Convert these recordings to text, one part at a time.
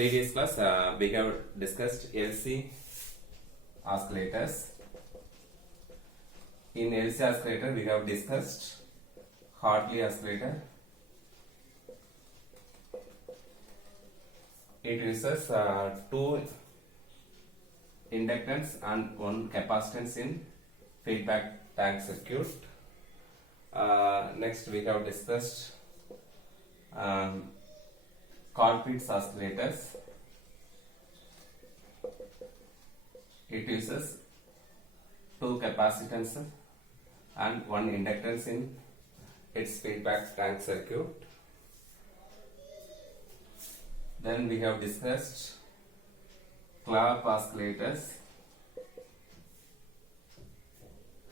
Previous class we have discussed LC oscillators. In LC oscillator we have discussed Hartley oscillator. It uses two inductance and one capacitance in feedback tank circuit. Next we have discussed Colpitts oscillators. It uses two capacitance and one inductance in its feedback tank circuit. Then we have discussed Clap oscillators.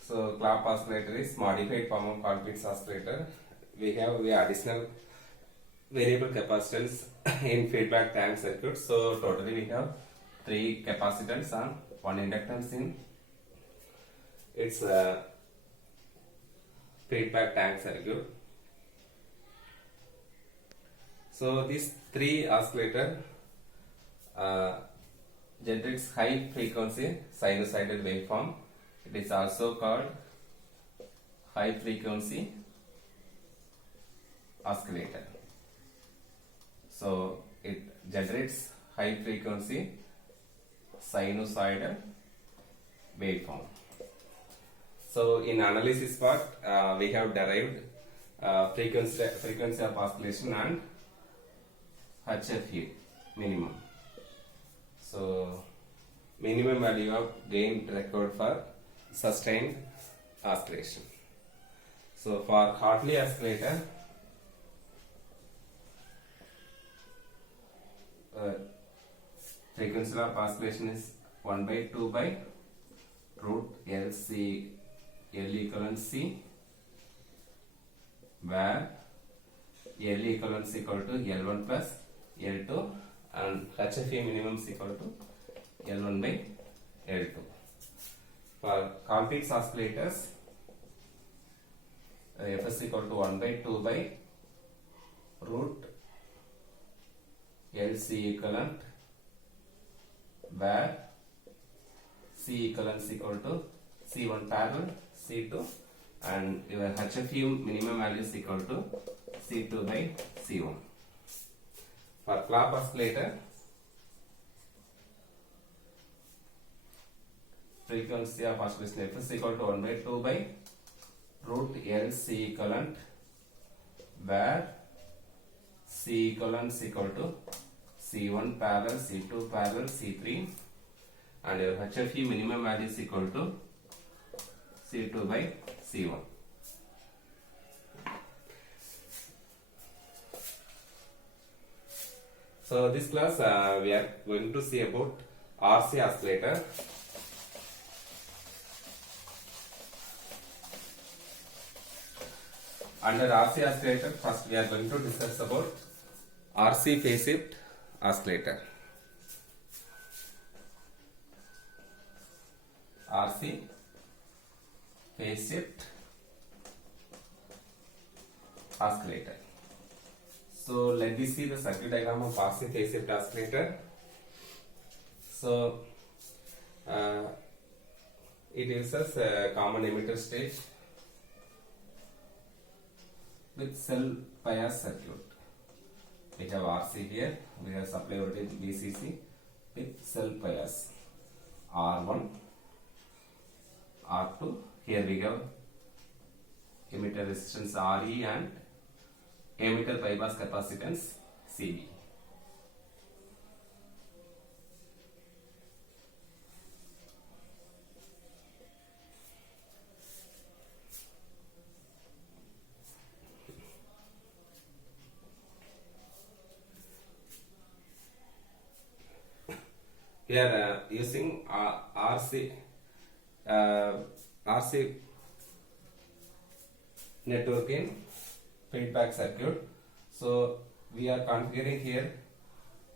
So Clap oscillator is modified form of Colpitts oscillator. We have additional variable capacitance in feedback tank circuit. So totally we have three capacitance and one inductance in its feedback tank circuit. So these three oscillator generates high frequency sinusoidal waveform. It is also called high frequency oscillator. So it generates high frequency sinusoidal waveform. So in analysis part we have derived frequency of oscillation and HFE minimum. So minimum value of gain required for sustained oscillation. So for Hartley oscillator, frequency of oscillation is 1 by 2 by root LC L equivalent C, where L equivalent is equal to L1 plus L2 and HFE minimum is equal to L1 by L2. For Colpitts oscillators, F is equal to 1 by 2 by root LC equivalent, where C equivalent is equal to C1 parallel C2 and your HFE minimum value is equal to C2 by C1. For Clap oscillator, frequency of oscillation F is equal to 1 by 2 by root LC equivalent, where C equivalent is equal to C1 parallel C2 parallel C3 and your HFE minimum value is equal to C2 by C1. So this class we are going to see about RC oscillator. Under RC oscillator, first we are going to discuss about RC phase shift oscillator. RC phase shift oscillator. So let me see the circuit diagram of RC phase shift oscillator. So it uses a common emitter stage with cell bias circuit. We have RC here, we have supply voltage VCC with cell bias R1, R2. Here we have emitter resistance RE and emitter bypass capacitance CB. We are using RC network in feedback circuit. So we are configuring here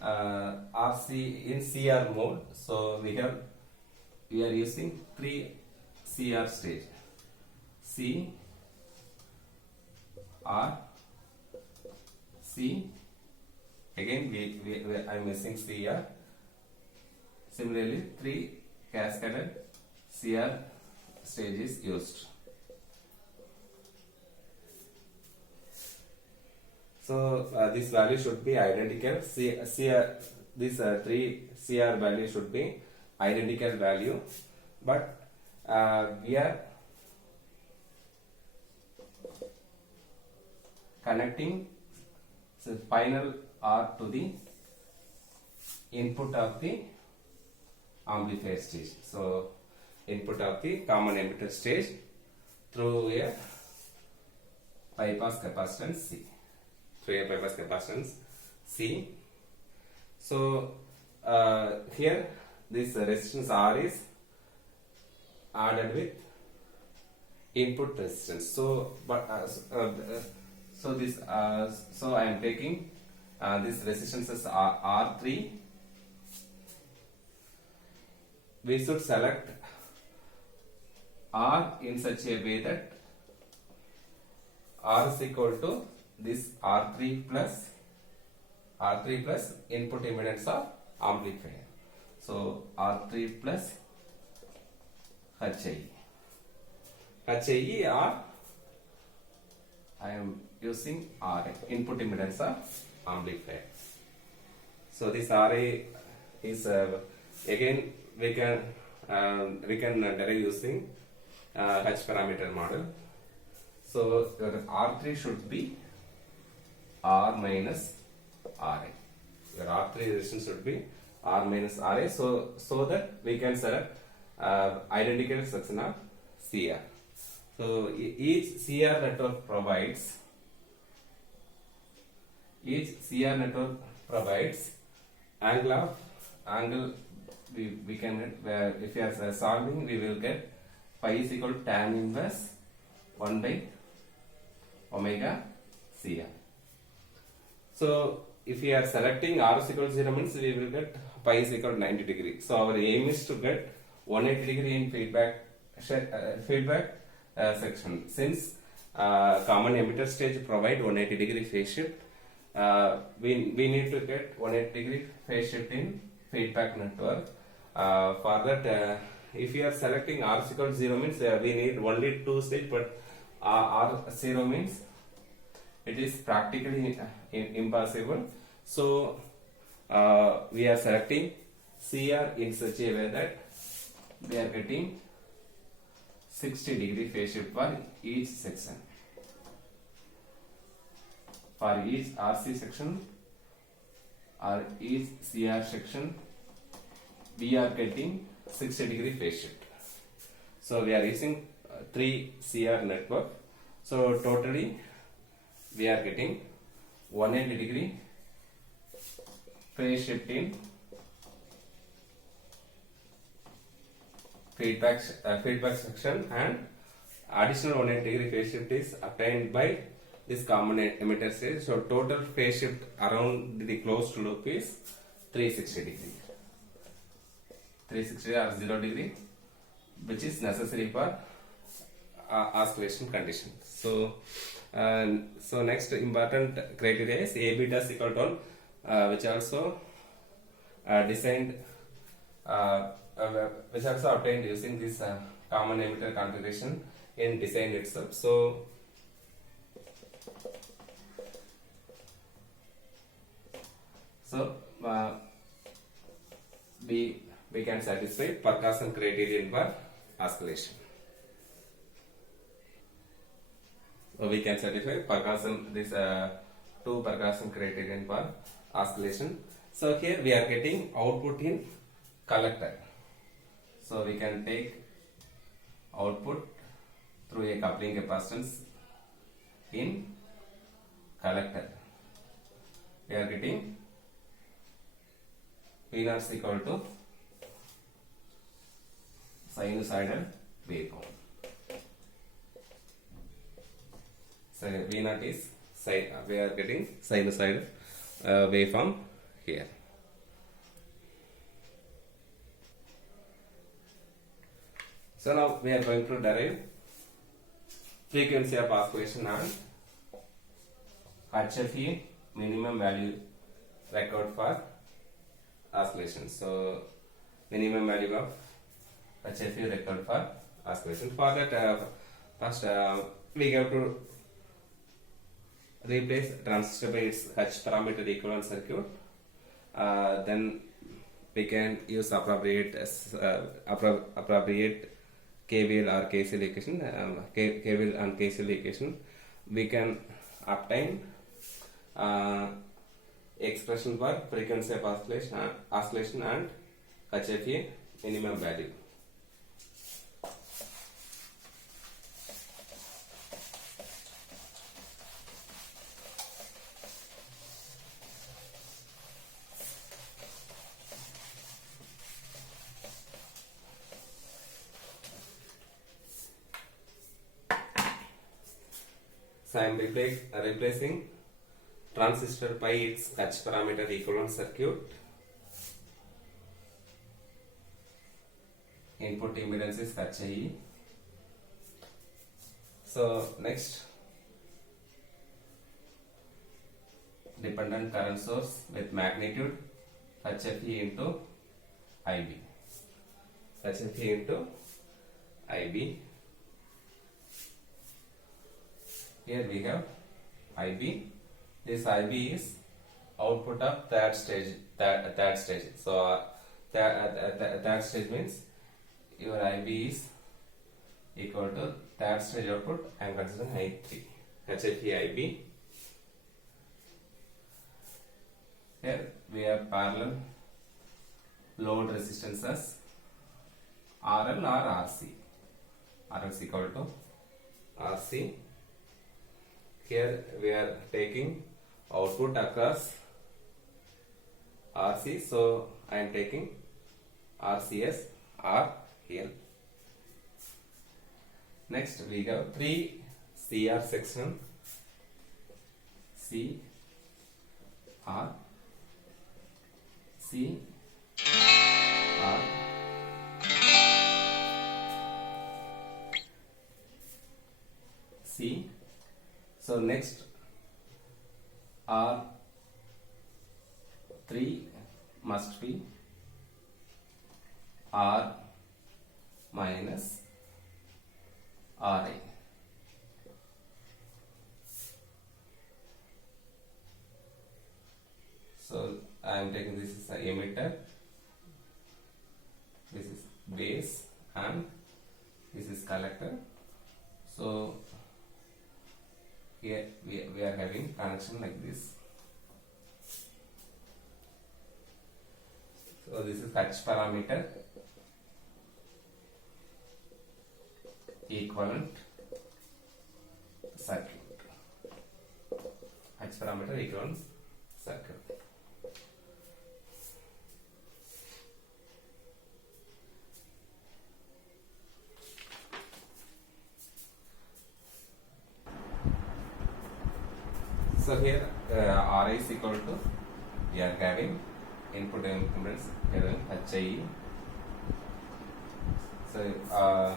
RC in CR mode. So we are using 3 CR stage: C, R, C, Again, I'm missing CR. Similarly, 3 cascaded CR stage is used. So this value should be identical. This 3 CR value should be identical value, but we are connecting the final R to the input of the amplifier stage. So input of the common emitter stage through a bypass capacitance C. Through a bypass capacitance C. So here this resistance R is added with input resistance. So so I am taking this resistance as R3. We should select R in such a way that R is equal to this R3 plus input impedance of amplifier. So R3 plus HIE or I am using RA, input impedance of amplifier. So this RA is again we can derive using H parameter model. So your R3 should be R minus RA. Your R3 resistance should be R minus RA. So that we can select identical section of CR. So each CR network provides angle we can get, where if you are solving we will get phi is equal to tan inverse 1 by omega CR. So if we are selecting R is equal to 0 means we will get pi is equal to 90 degree. So our aim is to get 180 degree in feedback section. Since common emitter stage provide 180 degree phase shift, we need to get 180 degree phase shift in feedback network. For that, if you are selecting R is equal to 0 means we need only 2 stage, but R 0 means it is practically impossible. So we are selecting CR in such a way that we are getting 60 degree phase shift for each section. For each RC section or each CR section, we are getting 60 degree phase shift. So we are using 3 CR network. So totally we are getting 180 degree phase shift in feedback section, and additional 180 degree phase shift is obtained by this common emitter stage. So total phase shift around the closed loop is 360 degree. 360 or 0 degree, which is necessary for oscillation condition. So next important criteria is A beta is equal to 1, which also which also obtained using this common emitter configuration in design itself. So we can satisfy Parkinson criterion for oscillation. So we can satisfy Parkinson, this 2 Parkinson criterion for oscillation. So here we are getting output in collector. So we can take output through a coupling capacitance in collector. We are getting V0 is equal to sinusoidal waveform. So V0 is we are getting sinusoidal waveform here. So now we are going to derive frequency of oscillation and HFE minimum value record for oscillation. So minimum value of HFE record for oscillation. For that, first we have to replace transistor by its H parameter equivalent circuit. Then we can use appropriate KVL or KCL equation. KVL and KCL equation. We can obtain expression for frequency of oscillation and HFE minimum value. So I am replacing transistor by its H parameter equivalent circuit. Input impedance is HIE. So next, dependent current source with magnitude HFE into IB. HFE into IB. Here we have IB. This IB is output of third stage. So third stage means your IB is equal to third stage output. I am considering I3. HFE IB. Here we have parallel load resistances RL or RC. RL is equal to RC. Here we are taking output across RC, so I am taking RCS R here. Next we have 3 CR section, C R C R C. So next R3 must be R minus RI. So I am taking this is a emitter, this is base, and this is collector. So here we are having connection like this. So this is H parameter equivalent circuit. H parameter equivalent circuit. So here RI is equal to, we are having input impedance here HIE. So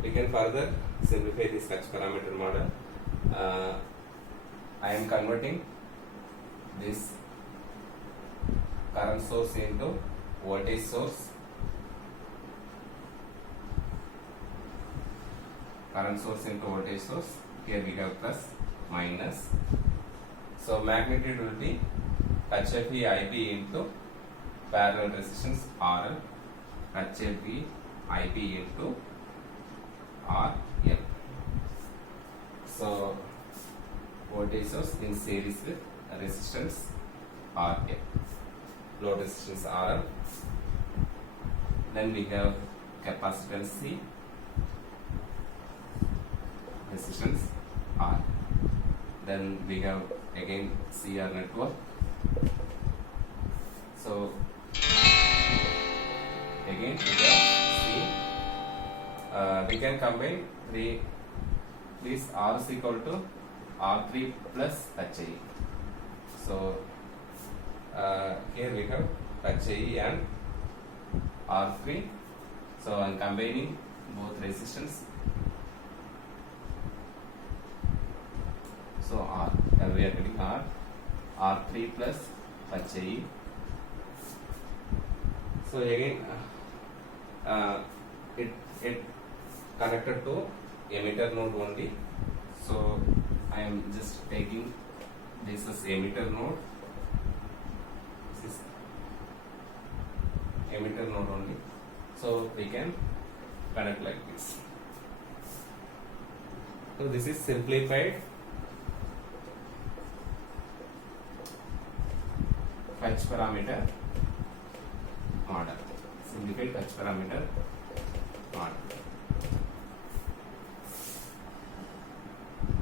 we can further simplify this H parameter model. I am converting this current source into voltage source. Current source into voltage source. Here we have plus minus. So magnitude will be HFE IB into parallel resistance RL, HFE IB into RL. So voltage source in series with resistance RL, load resistance RL. Then we have capacitance C, resistance R. Then we have again CR network. So again we have C. We can combine this R is equal to R3 plus HI. So here we have HI and R3. So I am combining both resistance. So R, we are getting R, R3 plus pachayi. So again it connected to emitter node only. So I am just taking this as emitter node. This is emitter node only. So we can connect like this. So this is simplified fetch parameter model. Simplified fetch parameter model.